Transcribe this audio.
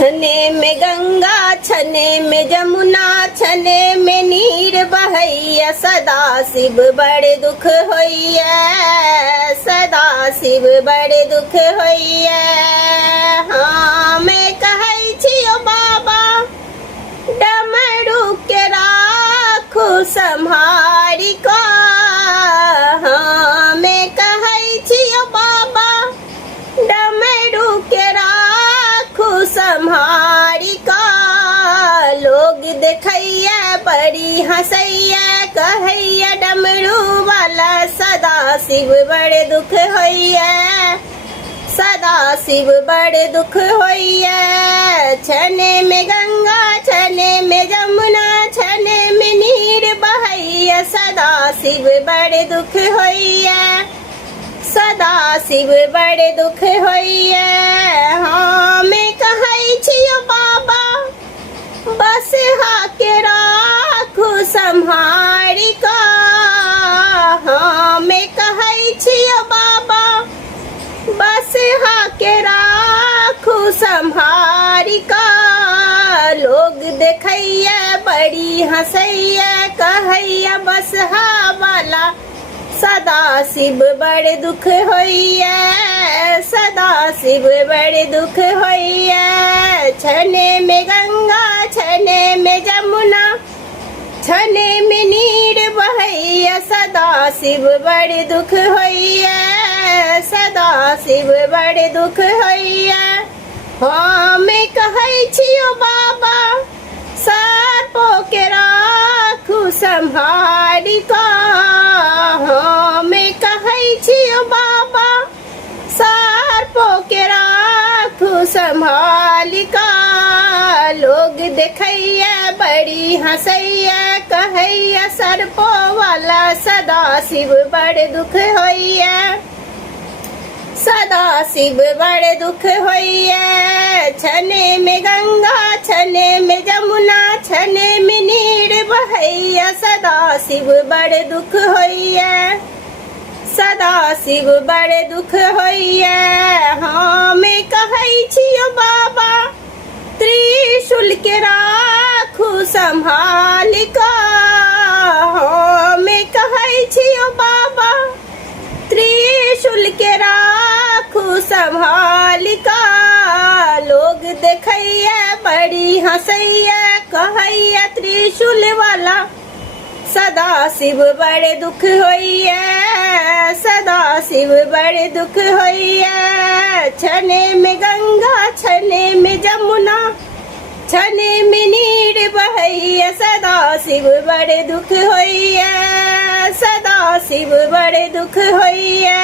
छने में गंगा छने में जमुना छने में नीर बहैया सदा शिव बड़े दुख होइया सदा शिव बड़े दुख होइया। हाँ मैं कहै छियो बाबा डमरू के राखू सम्हारी का। हाँ मैं कहै छियो बाबा डमरू के राखू सम्हारी का। लोग देखैया बड़ी हंसैया कहैया डमरू वाला सदा शिव बड़े दुख होइया सदा शिव बड़े दुख होइया। छने में गंगा छने में जमुना छने में नीर बहैया सदा शिव बड़े दुख होइया सदा शिव बड़े दुख होइया। हाँ मैं कहै छियो बाबा बस हाके राखू सम्हारी का। हाँ मैं कहै छियो बाबा बस हाके राखू सम्हारी का। लोग देखैया बड़ी हंसैया कहैया बस हा वाला सदा शिव बड़े दुख होइया सदा शिव बड़े दुख होइया। छने में गंगा छने में जमुना छने में नीर बहैया सदा शिव बड़े दुख होइया सदा शिव बड़े दुख होइया। हाँ मैं कहै छियो बाबा सर्पो के राखू सम्हारी का। हाँ मैं कहै छियो बाबा सर्पो के राखू सम्हारी का। लोग देखैया बड़ी हंसैया कहैया सर्पो वाला सदा शिव बड़े दुख होइया सदा शिव बड़े दुख होइया। छने में गंगा छने में जमुना छने में नीर बहैया सदा शिव बड़े दुख होइया सदा शिव बड़े दुख होइया। हाँ मैं कहै छियो बाबा त्रिशूल के राखू सम्हाली का। हाँ मैं कहै छियो बाबा त्रिशूल के राखू सम्हाली का। लोग देखैया बड़ी हंसैया कहैया त्रिशूल वाला सदा शिव बड़े दुख होइया सदा शिव बड़े दुख होइया। छने में गंगा छने में जमुना छने में नीर बहैया सदा शिव बड़े दुख होइया सदा शिव बड़े दुख होइया।